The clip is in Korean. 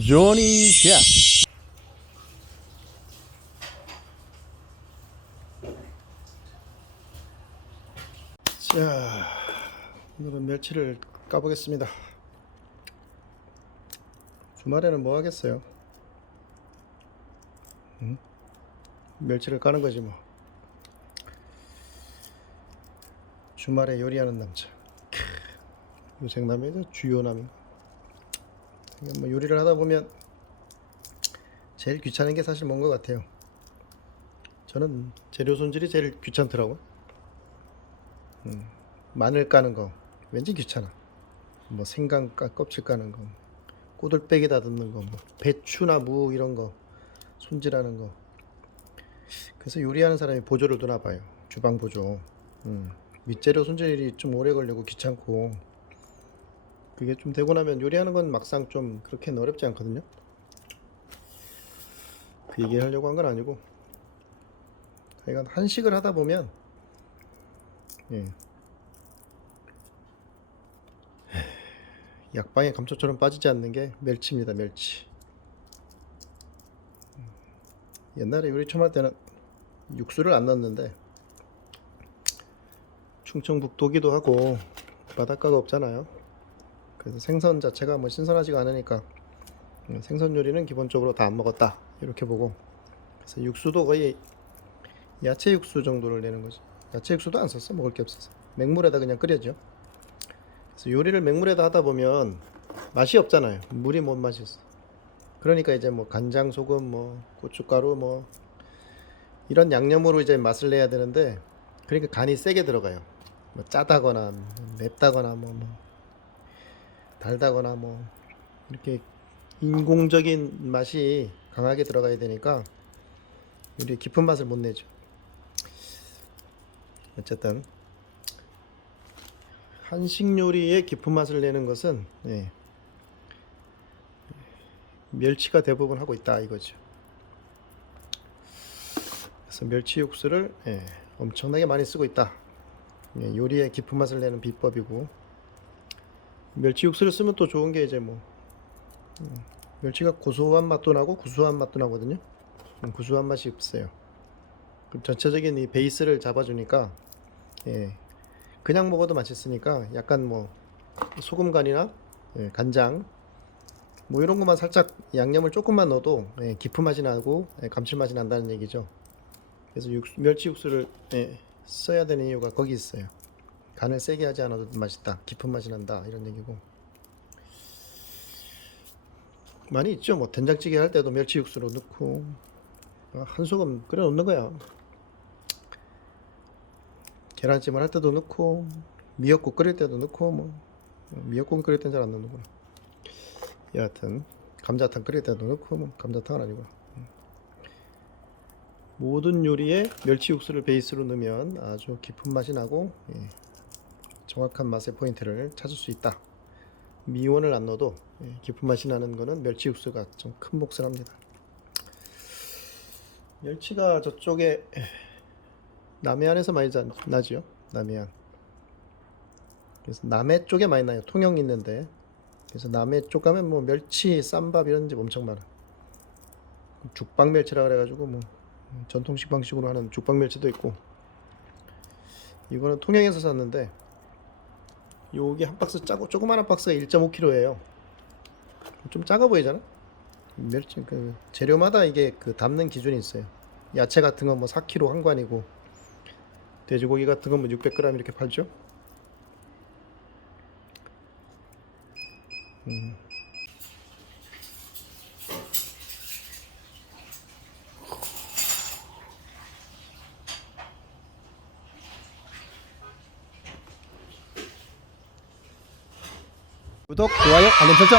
조니 셰프 자 오늘은 멸치를 까보겠습니다. 주말에는 뭐 하겠어요? 응? 멸치를 까는 거지 뭐. 주말에 요리하는 남자. 크, 요생남이죠 주요남인가 뭐 요리를 하다 보면 제일 귀찮은 게 사실 뭔 것 같아요. 저는 재료 손질이 제일 귀찮더라고. 음, 마늘 까는 거 왠지 귀찮아. 뭐 생강 까 껍질 까는 거, 꼬들빼기 다듬는 거, 뭐 배추나 무 이런 거 손질하는 거. 그래서 요리하는 사람이 보조를 두나 봐요. 주방 보조. 음, 밑재료 손질이 좀 오래 걸리고 귀찮고 그게 좀 되고 나면 요리하는 건 막상 좀 그렇게 어렵지 않거든요. 그 얘기 하려고 한 건 아니고, 하여간 한식을 하다 보면, 예. 약방에 감초처럼 빠지지 않는 게 멸치입니다, 멸치. 옛날에 요리 처음 할 때는 육수를 안 넣었는데, 충청북도기도 하고 바닷가가 없잖아요. 그래서 생선 자체가 뭐 신선하지가 않으니까 음, 생선 요리는 기본적으로 다 안 먹었다. 이렇게 보고. 그래서 육수도 거의 야채 육수 정도를 내는 거지. 야채 육수도 안 썼어. 먹을 게 없어서. 맹물에다 그냥 끓여죠 그래서 요리를 맹물에다 하다 보면 맛이 없잖아요. 물이 뭔 맛이 있어. 그러니까 이제 뭐 간장 소금 뭐 고춧가루 뭐 이런 양념으로 이제 맛을 내야 되는데 그러니까 간이 세게 들어가요. 뭐 짜다거나 맵다거나 뭐, 뭐 달다거나 뭐 이렇게 인공적인 맛이 강하게 들어가야 되니까 요리 깊은 맛을 못 내죠. 어쨌든 한식 요리의 깊은 맛을 내는 것은 예, 멸치가 대부분 하고 있다 이거죠. 그래서 멸치 육수를 예, 엄청나게 많이 쓰고 있다. 예, 요리의 깊은 맛을 내는 비법이고 멸치 육수를 쓰면 또 좋은 게 이제 뭐 음, 멸치가 고소한 맛도 나고 구수한 맛도 나거든요. 음, 구수한 맛이 없어요. 그럼 전체적인 이 베이스를 잡아주니까 예, 그냥 먹어도 맛있으니까 약간 뭐 소금 간이나 예, 간장 뭐 이런 것만 살짝 양념을 조금만 넣어도 예, 깊은 맛이 나고 예, 감칠맛이 난다는 얘기죠. 그래서 육수, 멸치 육수를 예, 써야 되는 이유가 거기 있어요. 간을 세게 하지 않아도 맛있다. 깊은 맛이 난다. 이런 얘기고. 많이 있죠. 뭐 된장찌개 할 때도 멸치 육수로 넣고 아, 한 소금 끓여 놓는 거야. 계란찜을 할 때도 넣고 미역국 끓일 때도 넣고 뭐 미역국 끓일 땐 잘 안 넣는구나. 여하튼 감자탕 끓일 때도 넣고 뭐 감자탕은 아니고 모든 요리에 멸치 육수를 베이스로 넣으면 아주 깊은 맛이 나고 예, 정확한 맛의 포인트를 찾을 수 있다. 미원을 안 넣어도 예, 깊은 맛이 나는 거는 멸치 육수가 좀 큰 몫을 합니다. 멸치가 저쪽에 에, 남해안에서 많이 자- 나지요. 남해안. 그래서 남해 쪽에 많이 나요. 통영 있는데. 그래서 남해 쪽 가면 뭐 멸치, 쌈밥 이런 집 엄청 많아. 죽방 멸치라 그래가지고 뭐 전통식 방식으로 하는 죽방 멸치도 있고. 이거는 통영에서 샀는데 요게 한 박스 짜고 조그마한 박스가 1.5kg예요. 좀 작아 보이잖아. 멸치 그 재료마다 이게 그 담는 기준이 있어요. 야채 같은 건 뭐 4kg 한 관이고 돼지고기 같은 건뭐 600g 이렇게 팔죠. 음. 구독, 좋아요, 알림 설정